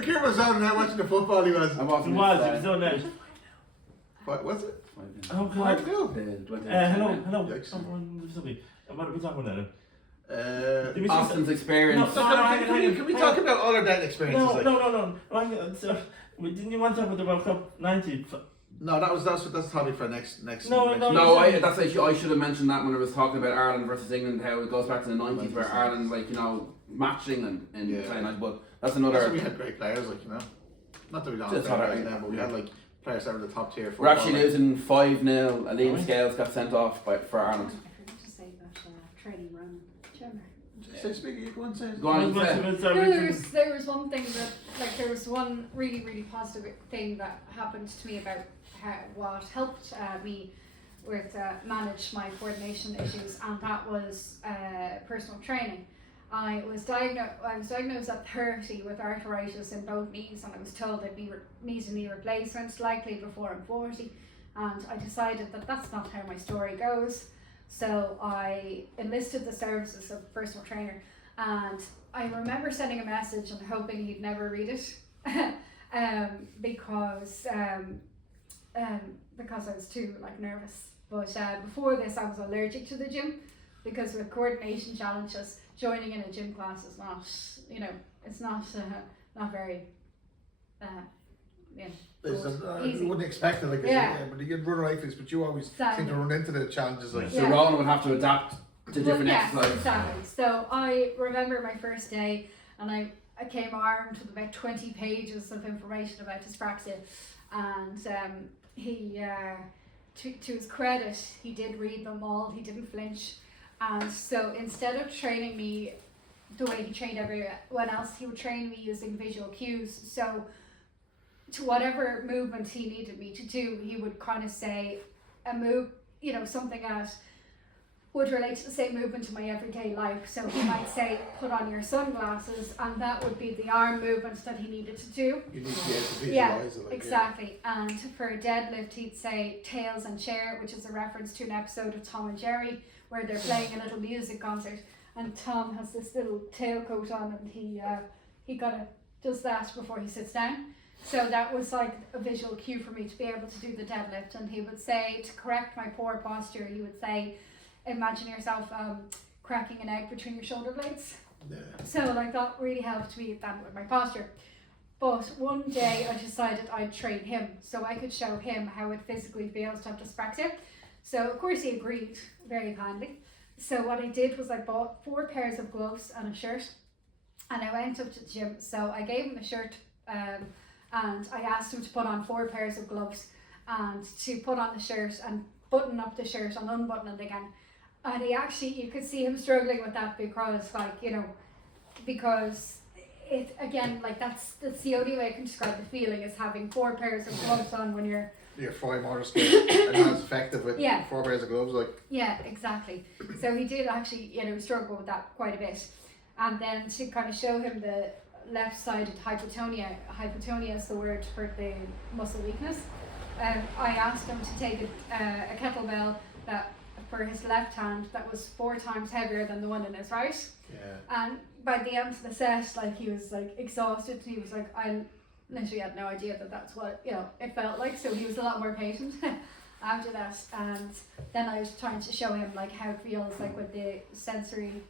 Ciaran was on now watching the football. He was. I wasn't. He was on now. What was it? Oh God. Hello. Something. What are we talking about now? Austin's experience. Can we talk about other dating experiences? No. Didn't you want to talk about the World Cup 90? No, that's the topic for next. No, I should have mentioned that when I was talking about Ireland versus England, how it goes back to the 90s where Ireland, like, you know, matched England in China, but that's another. So we had great players, like, you know, not that we don't have right now, but we had like players that were the top tier. We're actually losing 5-0. Liam Scales got sent off for Ireland. I forgot to say that training run. Say speak, you go and say. Go on. There was one thing that, like, there was one really, really positive thing that happened to me about what helped me with manage my coordination issues, and that was personal training. I was diagnosed at 30 with arthritis in both knees, and I was told I'd need a knee replacement likely before I'm 40, and I decided that that's not how my story goes. So I enlisted the services of a personal trainer, and I remember sending a message and hoping he'd never read it because I was too nervous. But before this, I was allergic to the gym because with coordination challenges, joining in a gym class is not, it's not very. You wouldn't expect it, but you'd run away from this, but you always seem to run into the challenges. So Roland would have to adapt to different exercises. Exactly. So I remember my first day, and I came armed with about 20 pages of information about dyspraxia, and he, to his credit, he did read them all. He didn't flinch, and so instead of training me the way he trained everyone else, he would train me using visual cues. So to whatever movement he needed me to do, he would kind of say a move, you know, something that would relate to the same movement in my everyday life. So he might say, put on your sunglasses, and that would be the arm movements that he needed to do. You need to be able to visualize it. Like, Exactly. Yeah. And for a deadlift, he'd say tails and chair, which is a reference to an episode of Tom and Jerry where they're playing a little music concert, and Tom has this little tailcoat on, and he kind of does that before he sits down. So that was like a visual cue for me to be able to do the deadlift. And he would say, to correct my poor posture, he would say, imagine yourself cracking an egg between your shoulder blades. Yeah. So like that really helped me then with my posture. But one day I decided I'd train him so I could show him how it physically feels to have dyspraxia. So of course he agreed very kindly. So what I did was I bought 4 pairs of gloves and a shirt, and I went up to the gym. So I gave him the shirt and I asked him to put on 4 pairs of gloves and to put on the shirt and button up the shirt and unbutton it again. And he actually, you could see him struggling with that because, like, you know, because it, again, like that's the only way I can describe the feeling, is having 4 pairs of gloves on when you're fine motor skill and not as effective with 4 pairs of gloves, like. Yeah, exactly. So he did actually, you know, struggle with that quite a bit. And then to kind of show him the left-sided hypotonia is the word for the muscle weakness. I asked him to take a kettlebell that for his left hand that was 4 times heavier than the one in his right. Yeah. And by the end of the set, like, he was like exhausted, and he was like, I literally had no idea that that's what, you know, it felt like. So he was a lot more patient after that. And then I was trying to show him like how it feels like with the sensory.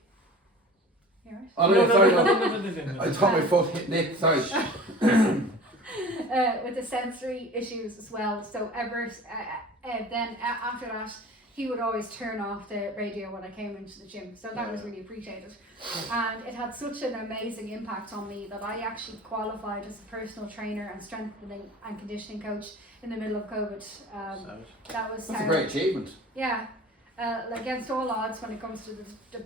You alright? Oh no, sorry, no. I thought my foot hit Nick, sorry. With the sensory issues as well. So then after that, he would always turn off the radio when I came into the gym. So that was really appreciated. And it had such an amazing impact on me that I actually qualified as a personal trainer and strengthening and conditioning coach in the middle of COVID. That's a great achievement. Yeah. Against all odds when it comes to the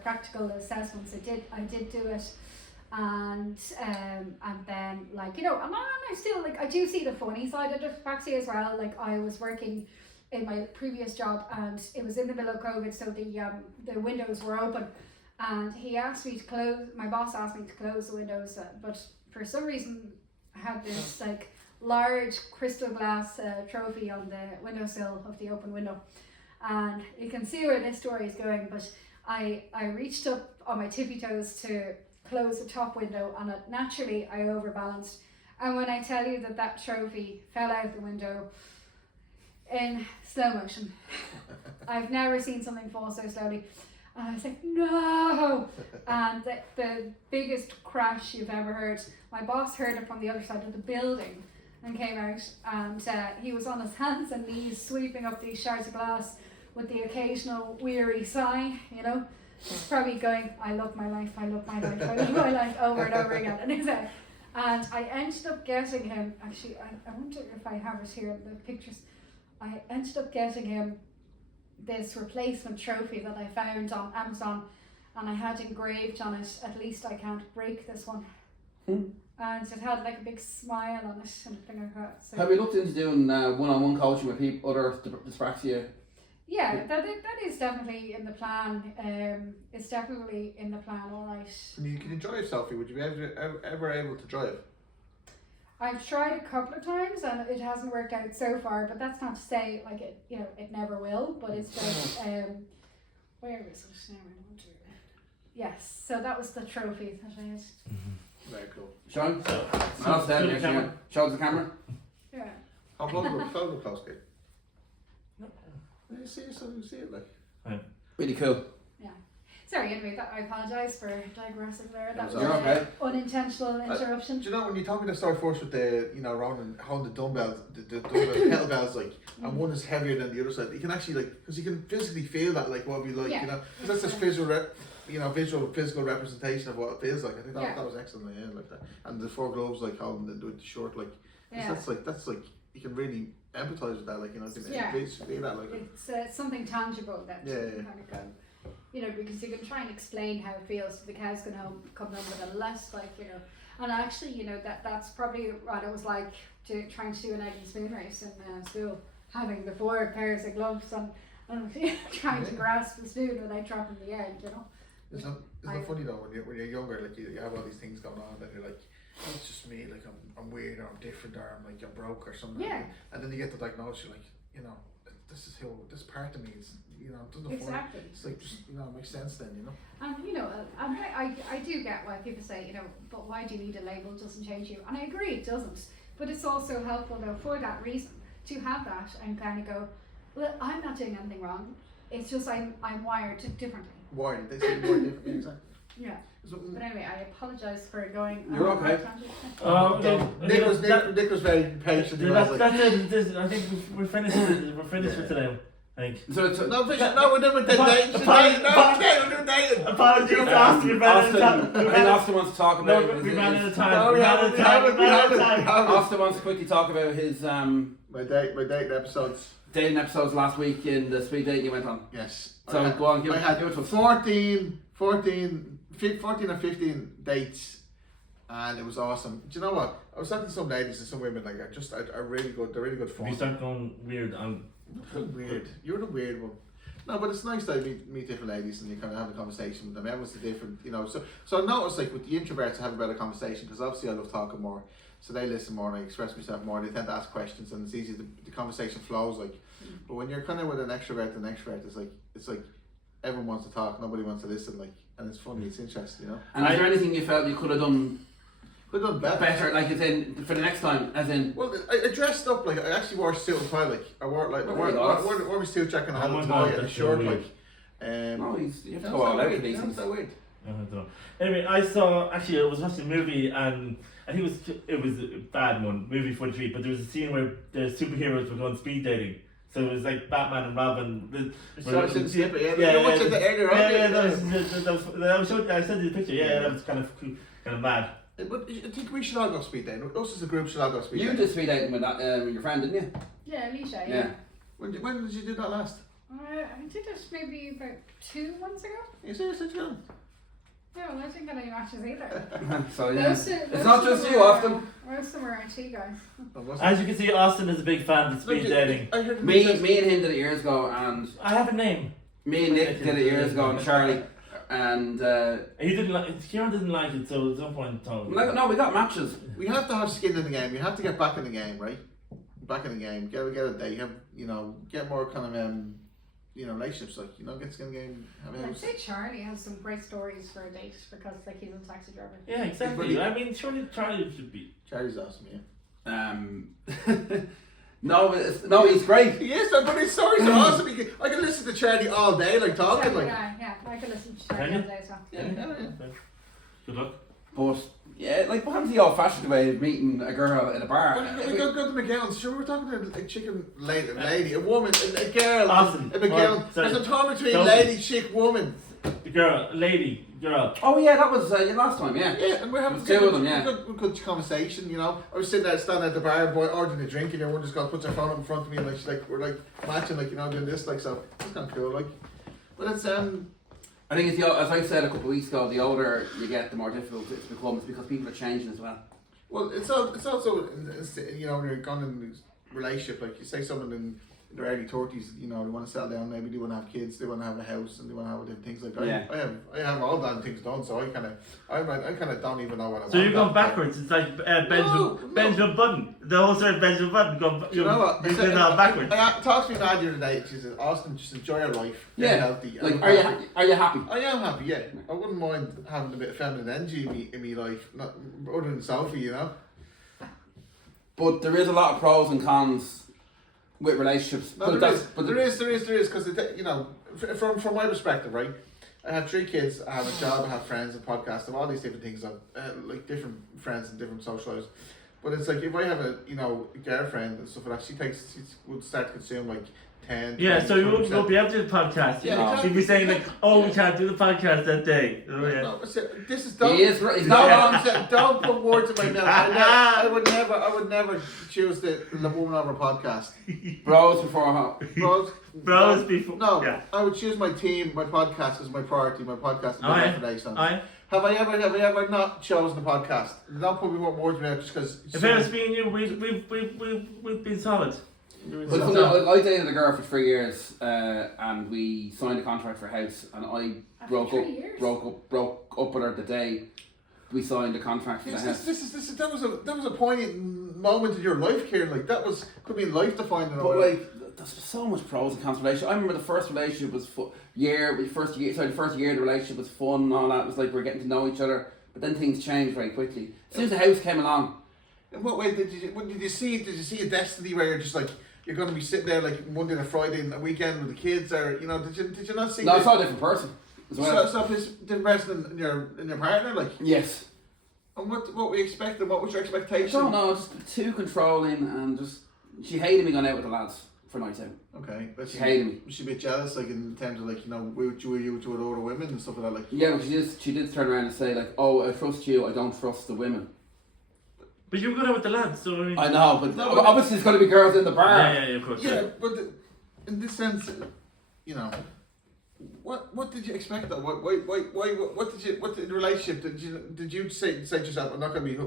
practical assessments, I did do it. And then, like, you know, and I still, like, I do see the funny side of dyspraxia as well. Like, I was working in my previous job and it was in the middle of COVID, so the windows were open, and he asked me to close, my boss asked me to close the windows, but for some reason I had this like large crystal glass trophy on the windowsill of the open window, and you can see where this story is going. But I reached up on my tippy toes to close the top window, and naturally I overbalanced, and when I tell you that trophy fell out the window in slow motion. I've never seen something fall so slowly. And I was like, no! And the biggest crash you've ever heard. My boss heard it from the other side of the building and came out, and he was on his hands and knees sweeping up these shards of glass with the occasional weary sigh, you know. He's probably going, I love my life, I love my life, I love my life, over and over again. And I ended up getting him, actually, I wonder if I have it here, the pictures. I ended up getting him this replacement trophy that I found on Amazon, and I had engraved on it, at least I can't break this one. And it had like a big smile on it and thing like that. So. Have you looked into doing one-on-one coaching with people, other dyspraxia? Yeah, that is definitely in the plan. It's definitely in the plan, alright. Can you drive, Sophie? Would you be ever able to drive? I've tried a couple of times and it hasn't worked out so far, but that's not to say like it, you know, it never will. But it's just where was it now? Yes, so that was the trophy that I had. Very cool. Sean, show the camera. Yeah. I'll hold it close, kid. You see it like. Really cool. Yeah. Sorry, anyway, I apologise for digressing there. That was okay. Unintentional interruption. Do you know when you told me the story first with the, you know, around and holding the dumbbells, the kettlebells, like, and one is heavier than the other side, you can actually, like, because you can physically feel that, like, what we like, you know, because that's just physical representation of what it feels like. I think that was excellent, yeah, like that. And the 4 gloves, like, holding the short, like, that's like, you can really empathise with that, like, you know, you can feel that, like. It's something tangible that kind of go. you know, because you can try and explain how it feels. The cows come home with a less, like, you know, and actually, you know, that's probably what it was like trying to do an egg and spoon race in school, having the 4 pairs of gloves and trying to grasp the spoon without dropping the egg, you know. It's not funny though when you're younger, like you have all these things going on, and you're like, oh, it's just me, like I'm weird, or I'm different, or I'm like I'm broke or something. Yeah. And then you get the diagnosis, you're like, you know, this part of me is, you know, it doesn't Exactly. It's like, just, you know, it makes sense then, you know. And you know, I do get why people say, you know, but why do you need a label? It doesn't change you. And I agree, it doesn't. But it's also helpful though for that reason to have that and kind of go, well, I'm not doing anything wrong. It's just I'm wired differently. Wired, they say more different, exactly. Yeah. But anyway, I apologise for going. You're okay. Nick was very patient. That's it. I think we're finished. We're finished for today. I think. So no, we're doing dating. We're doing dating. Apologies, Austin. Austin wants to talk about. We ran out of time. Austin wants to quickly talk about his my dating episodes. Dating episodes last week in the speed date you went on. Yes. So go on, give it to us. 14 or 15 dates, and it was awesome. Do you know what? I was talking to some ladies and some women, like they're really good fun. If you start going weird, Weird. You're the weird one. No, but it's nice that you meet different ladies and you kind of have a conversation with them. Everyone's different, you know. So I noticed, like with the introverts, I have a better conversation because obviously I love talking more. So they listen more and I express myself more. They tend to ask questions and it's easy. The conversation flows like. But when you're kind of with an extrovert, it's like everyone wants to talk, nobody wants to listen, like, and it's funny, it's interesting, you know. And is there anything you felt you could have done? Better, like as in for the next time, as in. Well, I dressed up like I actually wore a suit and tie, like I wore my suit jacket and I had a tie and a shirt, like. No, you have to go all out with these things. So weird. Anyway, I was watching a movie and I think it was a bad one, movie 43, but there was a scene where the superheroes were going speed dating. So it was like Batman and Robin. I sent you the I sent you the picture. Yeah, that was kind of mad. But I think we should all go speed dating. Us as a group should all go speed dating. You did speed dating with your friend, didn't you? Yeah, Alicia. Yeah. When did you do that last? I did it maybe about 2 months ago. You seriously, Ciaran? Yeah, well, I didn't get any matches either. So yeah, it's not just you, Austin. Most of them were IT guys. As you can see, Austin is a big fan of speed dating. Me and him did it years ago, and I have a name. Me and Nick did it years ago, and Charlie, and he didn't like. Ciaran didn't like it, so at some point, no, we got matches. We have to have skin in the game. You have to get back in the game, right? Back in the game. Get a date. Get more kind of relationships, like, get skin in the game. I'd say Charlie has some great stories for a date because, like, he's a taxi driver. Yeah, exactly. I mean, surely Charlie should be. Charlie's awesome, yeah. No, he's great. He is, but his stories are awesome. I can listen to Charlie all day, like talking, like. Yeah, I can listen to Charlie all day as well. Yeah. Good luck. But yeah, like what happens to the old-fashioned way of meeting a girl in a bar? We go to McGowan's. Sure, we're talking to a chicken lady, a woman, a girl, Awesome. a McGowan. There's a time between lady, chick, woman. The girl, lady, girl. Oh yeah, that was last time, yeah. Yeah, and we're having two of them, yeah. Good conversation, I was standing at the bar, ordering a drink, and everyone just puts their phone up in front of me, and we're matching, doing this, so it's kind of cool, But it's I think it's as I said a couple of weeks ago, the older you get, the more difficult it becomes because people are changing as well. Well, it's also when you're gone in a relationship, like you say someone in their early 30s, they want to settle down, maybe they want to have kids, they want to have a house, and they want to have different things like that. Yeah. I have all that things done, so I kind of don't even know what I want. So you're going backwards. It's like Benjamin Button. The whole story of Benjamin Button. You know what? You're going backwards. I talked to me dad the other day. She said, "Austin, just enjoy your life. Get healthy." Like, are you happy? I am happy. Yeah, I wouldn't mind having a bit of feminine energy in me life, not other than Sophie, But there is a lot of pros and cons with relationships. No, there is, because from my perspective, right? I have 3 kids, I have a job, I have friends, a podcast, I have all these different things, different friends and different social lives. But it's like if I have a girlfriend and stuff like that, she would start to consume like 10. Yeah, 20, so you won't 20%. be able to do the podcast. Yeah, exactly. You'd be saying like, oh, we can't do the podcast that day. Oh, yeah. No, this is He's no, not I'm saying, don't put words in my mouth. I would never choose the woman over podcast. Bros before Bros before. No, yeah. I would choose my team, my podcast as my priority. My podcast is my foundation. Have I ever not chosen a podcast? Don't put me words in my mouth just because. If it was being you, we've been solid. I dated a girl for 3 years, and we signed a contract for a house, and I broke up with her the day we signed the contract for the house. That was a poignant moment in your life, Ciaran. Like could be life defining. But like, there's so much pros and cons to relationship. I remember the first relationship was the first year the relationship was fun and all that. It was like we're getting to know each other, but then things changed very quickly. As soon as the house came along. In what way did you see a destiny where you're just like you're going to be sitting there like Monday to Friday and a weekend with the kids, or did you not see? No, I saw a different person. So different person in your partner, like. Yes. And what were you expecting? What was your expectation? I don't know, just too controlling, and just she hated me going out with the lads for night out. Okay, but she hated me. Was she a bit jealous, like in terms of like with older women and stuff like that, like. Yeah, but she did turn around and say like, "Oh, I trust you. I don't trust the women." But you were going out with the lads, so I know, but obviously there's going to be girls in the bar. Yeah, of course. Yeah, but in this sense, what did you expect though? What did the relationship? Did you say to yourself, I'm not going to be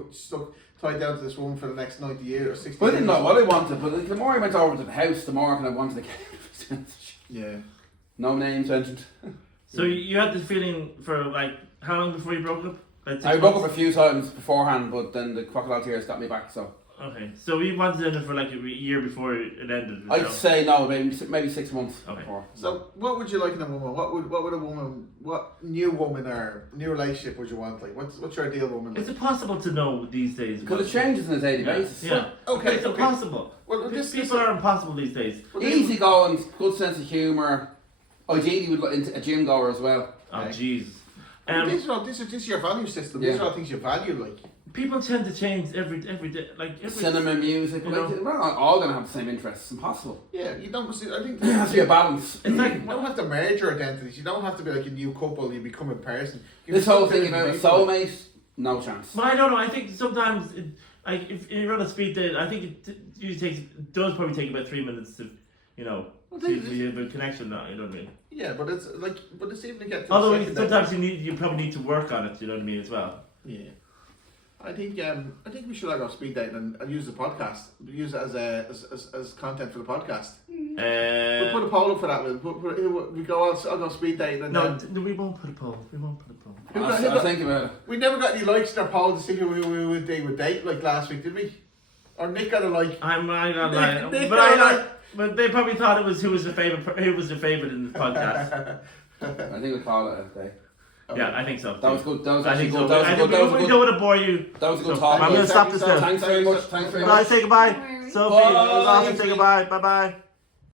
tied down to this woman for the next 90 years or 60 years? I didn't know what I wanted, but like, the more I went over to the house, the more I kind of wanted to get. Yeah. No names mentioned. So you had this feeling for like how long before you broke up? I broke up a few times beforehand, but then the crocodile tears got me back. So. Okay, so we wanted to end it for like a year before it ended. I'd say no, maybe 6 months before. So what would you like in a woman? What new woman or new relationship would you want? Like what's your ideal woman? Like? Is it possible to know these days? Because it changes on a daily basis. Yeah. Okay. It's impossible. Well, people are impossible these days. Easy going, good sense of humour. Ideally, would look into a gym goer as well. Oh Jesus. This is your value system. These are all things you value, like. People tend to change every day, like cinema, music. We're not all going to have the same interests. It's impossible. Yeah, you don't. I think there has to be a balance. It's like you don't have to merge your identities. You don't have to be like a new couple. You become a person. This whole thing about a soulmate, no chance. But I don't know. I think sometimes, if you're on a speed date, I think it usually does probably take about 3 minutes to, to have a connection. Now, you know what I mean? Yeah, but it's even to get to. Although sometimes you probably need to work on it. You know what I mean as well. Yeah. I think we should go speed dating and use the podcast. Use it as content for the podcast. We'll put a poll up for that. We go. I'll go speed dating. And no, we won't put a poll. I'll think about it. We never got any likes in our poll to see who we would date like last week, did we? Or Nick got a like. I got like, but they probably thought it was who was the favorite in the podcast. I think we'll call it a day. Yeah, I think so. That was good. That was I actually think good. so. We don't want to bore you. That was a good talk. I'm going to stop this now. Thanks very much. Bye. Say goodbye. Sophie, it was awesome. Say goodbye. Bye.